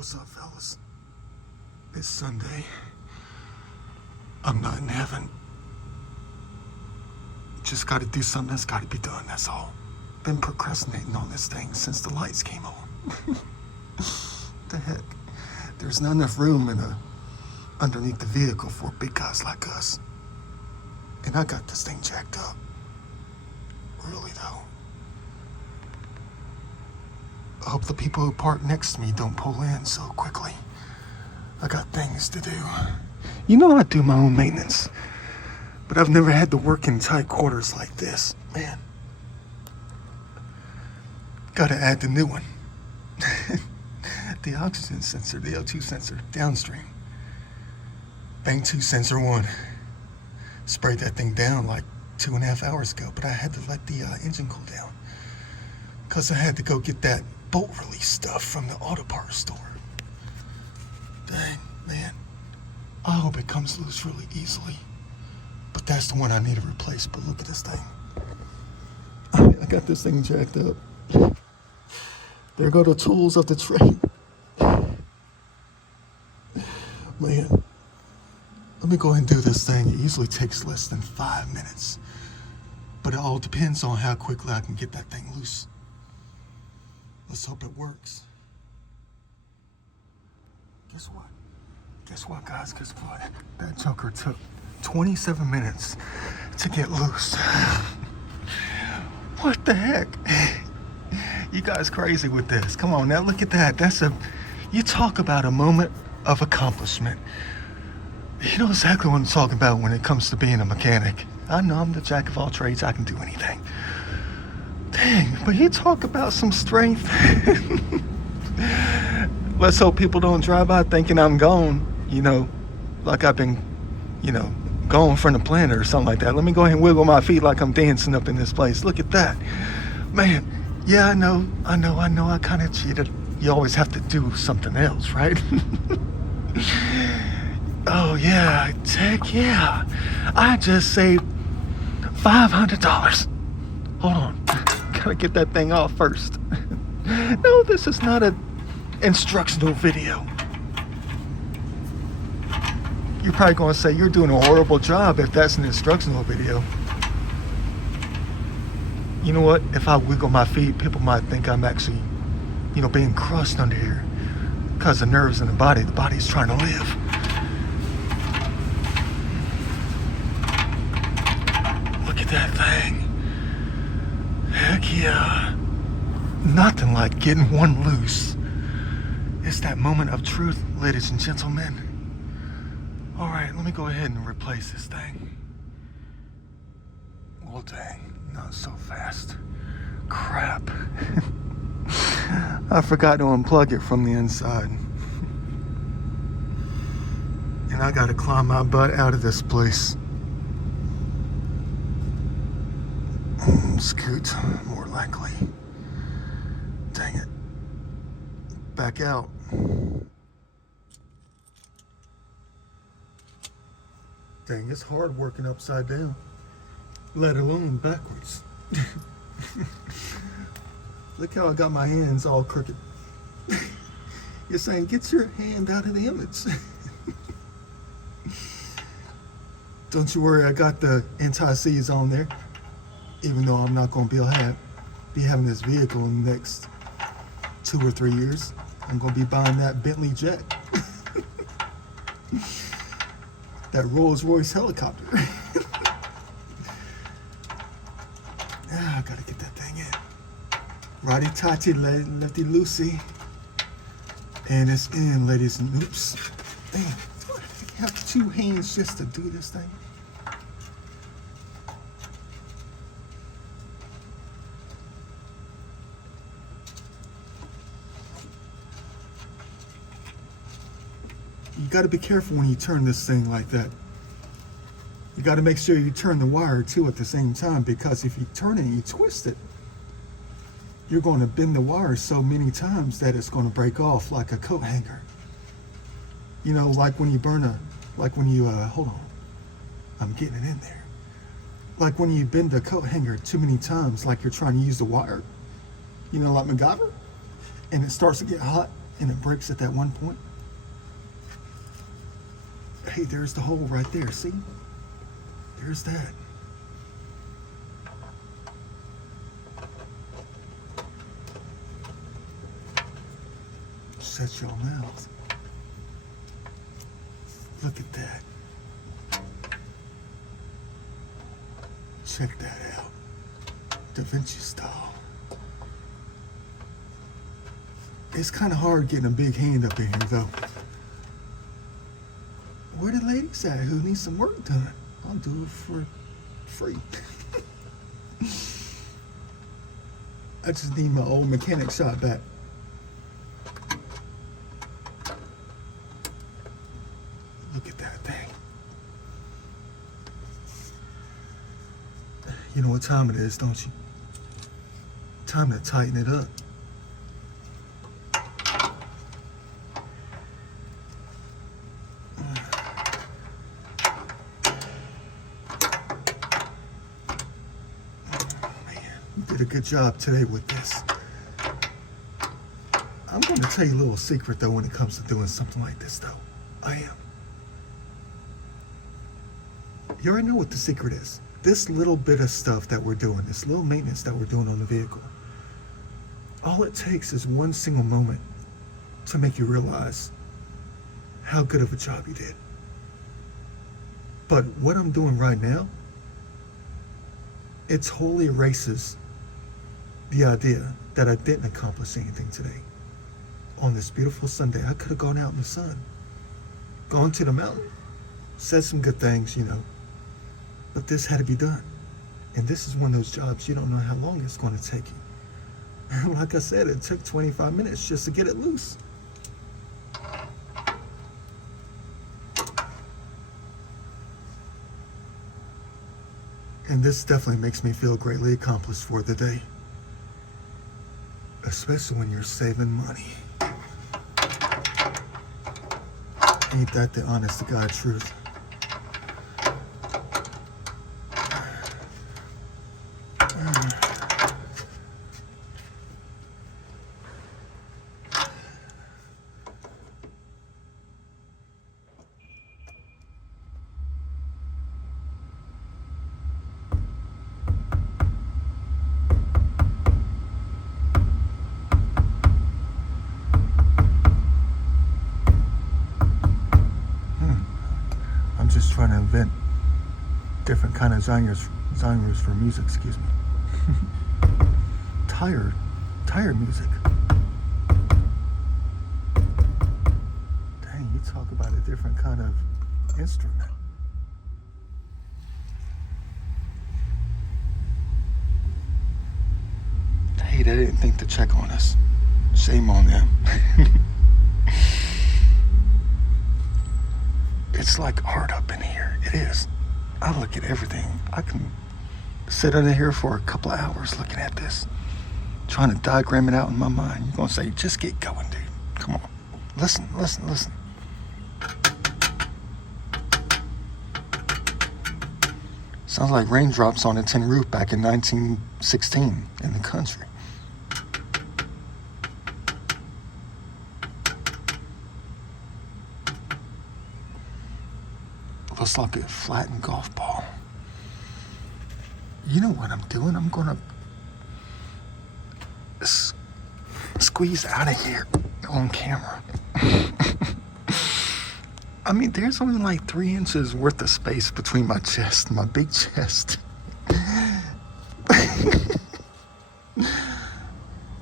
What's up, fellas? It's Sunday. I'm not in heaven. Just gotta do something that's gotta be done, that's all. Been procrastinating on this thing since the lights came on. The heck? There's not enough room underneath the vehicle for big guys like us. And I got this thing jacked up. Really, though. I hope the people who park next to me don't pull in so quickly. I got things to do. You know I do my own maintenance, but I've never had to work in tight quarters like this. Man. Gotta add the new one. The oxygen sensor, the O2 sensor, downstream. Bang 2 sensor 1. Sprayed that thing down like 2.5 hours ago, but I had to let the engine cool down. Cause I had to go get that bolt release stuff from the auto parts store. Dang, man. I hope it comes loose really easily. But that's the one I need to replace. But look at this thing. I got this thing jacked up. There go the tools of the trade. Man, let me go ahead and do this thing. It usually takes less than 5 minutes. But it all depends on how quickly I can get that thing loose. Let's hope it works. Guess what, guys? Guess what? That joker took 27 minutes to get loose. What the heck? You guys crazy with this. Come on now, look at that. You talk about a moment of accomplishment. You know exactly what I'm talking about when it comes to being a mechanic. I know I'm the jack of all trades. I can do anything. Dang, but you talk about some strength. Let's hope people don't drive by thinking I'm gone, like I've been, gone from the planet or something like that. Let me go ahead and wiggle my feet like I'm dancing up in this place. Look at that. Man, yeah, I know, I kind of cheated. You always have to do something else, right? Oh, yeah, heck yeah. I just saved $500. Hold on. Gotta get that thing off first. No, this is not an instructional video. You're probably going to say you're doing a horrible job if that's an instructional video. You know what? If I wiggle my feet, people might think I'm actually, being crushed under here. Because the nerves in the body's trying to live. Look at that thing. Heck yeah. Nothing like getting one loose. It's that moment of truth, ladies and gentlemen. All right, let me go ahead and replace this thing. Well, dang, not so fast. Crap. I forgot to unplug it from the inside. And I gotta climb my butt out of this place. Scoot, more likely. Dang it. Back out. Dang, it's hard working upside down, let alone backwards. Look how I got my hands all crooked. You're saying, get your hand out of the image. Don't you worry, I got the anti-seize on there. Even though I'm not going to be having this vehicle in the next 2 or 3 years. I'm going to be buying that Bentley jet. That Rolls-Royce helicopter. I got to get that thing in. Righty-tighty, lefty-loosey. And it's in, ladies and oops. Man, do I have 2 hands just to do this thing? You got to be careful when you turn this thing like that. You got to make sure you turn the wire too at the same time, because if you turn it and you twist it, you're going to bend the wire so many times that it's going to break off like a coat hanger. Like when you hold on, I'm getting it in there. Like when you bend a coat hanger too many times, like you're trying to use the wire, like MacGyver, and it starts to get hot, and it breaks at that one point. Hey, there's the hole right there, see? There's that. Shut your mouth. Look at that. Check that out. Da Vinci style. It's kind of hard getting a big hand up in here, though. Where the ladies at who need some work done? I'll do it for free. I just need my old mechanic shop back. Look at that thing. You know what time it is, don't you? Time to tighten it up. Did a good job today with this. I'm going to tell you a little secret though when it comes to doing something like this though. I am. You already know what the secret is. This little bit of stuff that we're doing, this little maintenance that we're doing on the vehicle, all it takes is one single moment to make you realize how good of a job you did. But what I'm doing right now, it totally erases the idea that I didn't accomplish anything today. On this beautiful Sunday, I could have gone out in the sun, gone to the mountain, said some good things, you know, but this had to be done. And this is one of those jobs you don't know how long it's going to take you. And like I said, it took 25 minutes just to get it loose. And this definitely makes me feel greatly accomplished for the day. Especially when you're saving money. Ain't that the honest to God truth? Just trying to invent different kind of genres for music, excuse me. Tire music. Dang, you talk about a different kind of instrument. Hey, they didn't think to check on us. Shame on them. It's like art up in here. It is. I look at everything. I can sit under here for a couple of hours looking at this, trying to diagram it out in my mind. You're going to say, just get going, dude. Come on. Listen. Sounds like raindrops on a tin roof back in 1916 in the country. Looks like a flattened golf ball. You know what I'm doing? I'm gonna squeeze out of here on camera. I mean, there's only like 3 inches worth of space between my chest, my big chest.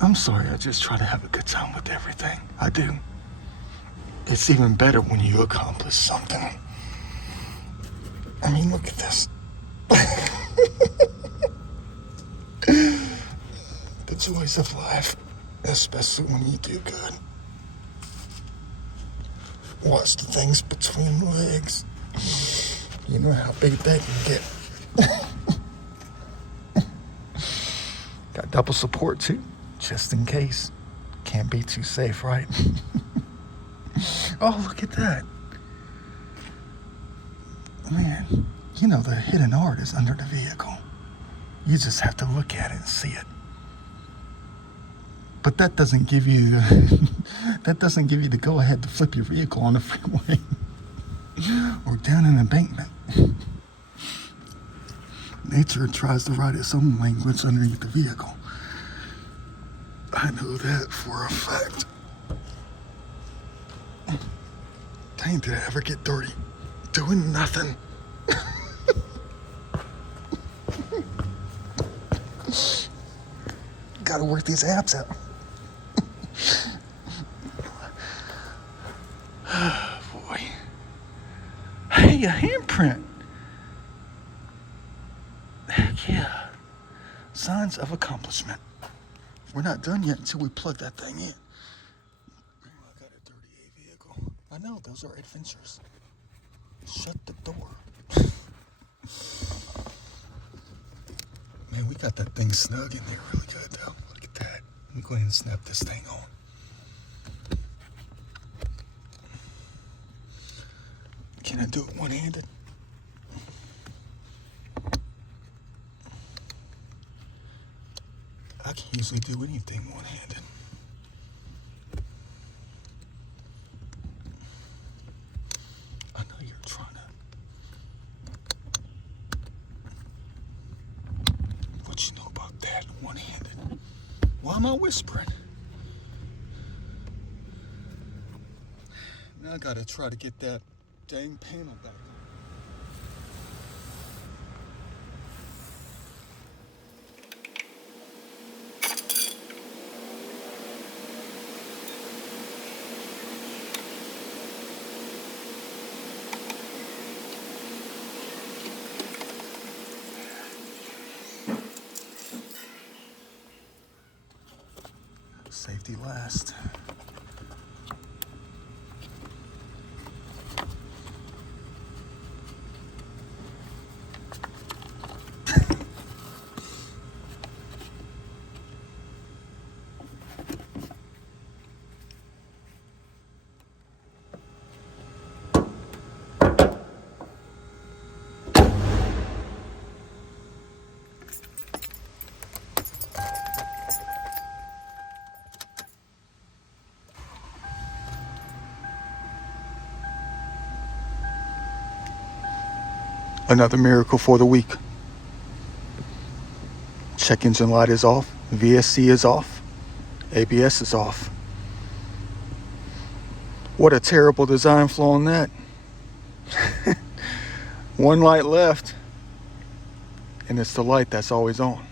I'm sorry, I just try to have a good time with everything. I do. It's even better when you accomplish something. I mean, look at this. The joys of life, especially when you do good. Watch the things between the legs. You know how big that can get. Got double support too, just in case. Can't be too safe, right? Oh, look at that. Man, you know the hidden art is under the vehicle. You just have to look at it and see it. But that doesn't give you the go ahead to flip your vehicle on the freeway or down an embankment. Nature tries to write its own language underneath the vehicle. I know that for a fact. Dang, did I ever get dirty? Doing nothing. Gotta work these abs out. Boy. Hey, a handprint. Heck yeah. Signs of accomplishment. We're not done yet until we plug that thing in. I got a 38 vehicle. I know, those are adventures. Shut the door. Man, we got that thing snug in there really good, though. Look at that. Let me go ahead and snap this thing on. Can I do it one-handed? I can usually do anything one-handed. I know you're trying to. What you know about that one-handed? Why am I whispering? Now I gotta try to get that dang panel back on. Safety last. Another miracle for the week. Check engine light is off, VSC is off, ABS is off. What a terrible design flaw on that. One light left, and it's the light that's always on.